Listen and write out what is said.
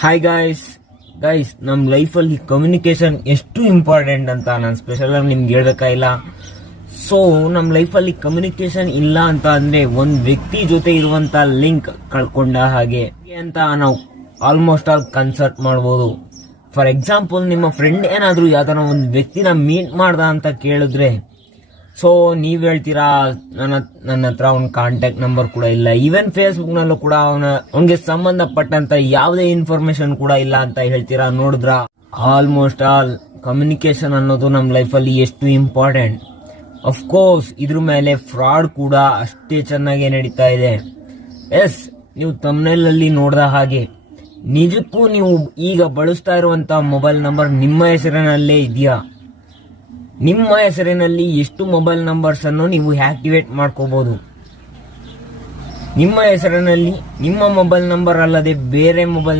Hi guys ನಮ್ಮ ಲೈಫಲ್ಲಿ communication ಎಷ್ಟು ಇಂಪಾರ್ಟೆಂಟ್ ಅಂತ ನಾನು ಸ್ಪೆಷಲ್ ಆಗಿ ನಿಮ್ಗೆ ಹೇಳ್ಬೇಕಾಗಿಲ್ಲ. ಸೊ ನಮ್ಮ ಲೈಫಲ್ಲಿ ಕಮ್ಯುನಿಕೇಶನ್ ಇಲ್ಲ ಅಂತ ಅಂದ್ರೆ ಒಂದು ವ್ಯಕ್ತಿ ಜೊತೆ ಇರುವಂತ ಲಿಂಕ್ ಕಳ್ಕೊಂಡ ಹಾಗೆ ಅಂತ ನಾವು ಆಲ್ಮೋಸ್ಟ್ ಆಲ್ ಕನ್ಸರ್ಟ್ ಮಾಡ್ಬೋದು. ಫಾರ್ ಎಕ್ಸಾಂಪಲ್, ನಿಮ್ಮ ಫ್ರೆಂಡ್ ಏನಾದ್ರು ಯಾವ್ದಾರ ಒಂದು ವ್ಯಕ್ತಿನ ಮೀಟ್ ಮಾಡ್ದ ಅಂತ ಕೇಳಿದ್ರೆ, ಸೊ ನೀವ್ ಹೇಳ್ತೀರಾ ನನ್ನ ಹತ್ರ ಅವ್ನ ಕಾಂಟ್ಯಾಕ್ಟ್ ನಂಬರ್ ಕೂಡ ಇಲ್ಲ, ಈವನ್ ಫೇಸ್ಬುಕ್ ನಲ್ಲೂ ಕೂಡ ಅವನಿಗೆ ಸಂಬಂಧಪಟ್ಟಂತ ಯಾವುದೇ ಇನ್ಫಾರ್ಮೇಶನ್ ಕೂಡ ಇಲ್ಲ ಅಂತ ಹೇಳ್ತೀರಾ. ನೋಡಿದ್ರ, ಆಲ್ಮೋಸ್ಟ್ ಆಲ್ ಕಮ್ಯುನಿಕೇಶನ್ ಅನ್ನೋದು ನಮ್ಮ ಲೈಫಲ್ಲಿ ಎಷ್ಟು ಇಂಪಾರ್ಟೆಂಟ್. ಅಫ್ಕೋರ್ಸ್ ಇದ್ರ ಮೇಲೆ ಫ್ರಾಡ್ ಕೂಡ ಅಷ್ಟೇ ಚೆನ್ನಾಗಿ ನಡೀತಾ ಇದೆ. ಎಸ್, ನೀವು ತಮ್ನೇಲ್ ಅಲ್ಲಿ ನೋಡ್ದ ಹಾಗೆ ನಿಜಕ್ಕೂ ನೀವು ಈಗ ಬಳಸ್ತಾ ಇರುವಂತ ಮೊಬೈಲ್ ನಂಬರ್ ನಿಮ್ಮ ಹೆಸರಿನಲ್ಲೇ ಇದೆಯಾ? ನಿಮ್ಮ ಹೆಸರಿನಲ್ಲಿ ಎಷ್ಟು ಮೊಬೈಲ್ ನಂಬರ್ಸ್ ಅನ್ನು ನೀವು ಆಕ್ಟಿವೇಟ್ ಮಾಡ್ಕೋಬಹುದು? ನಿಮ್ಮ ಹೆಸರಿನಲ್ಲಿ ನಿಮ್ಮ ಮೊಬೈಲ್ ನಂಬರ್ ಅಲ್ಲದೆ ಬೇರೆ ಮೊಬೈಲ್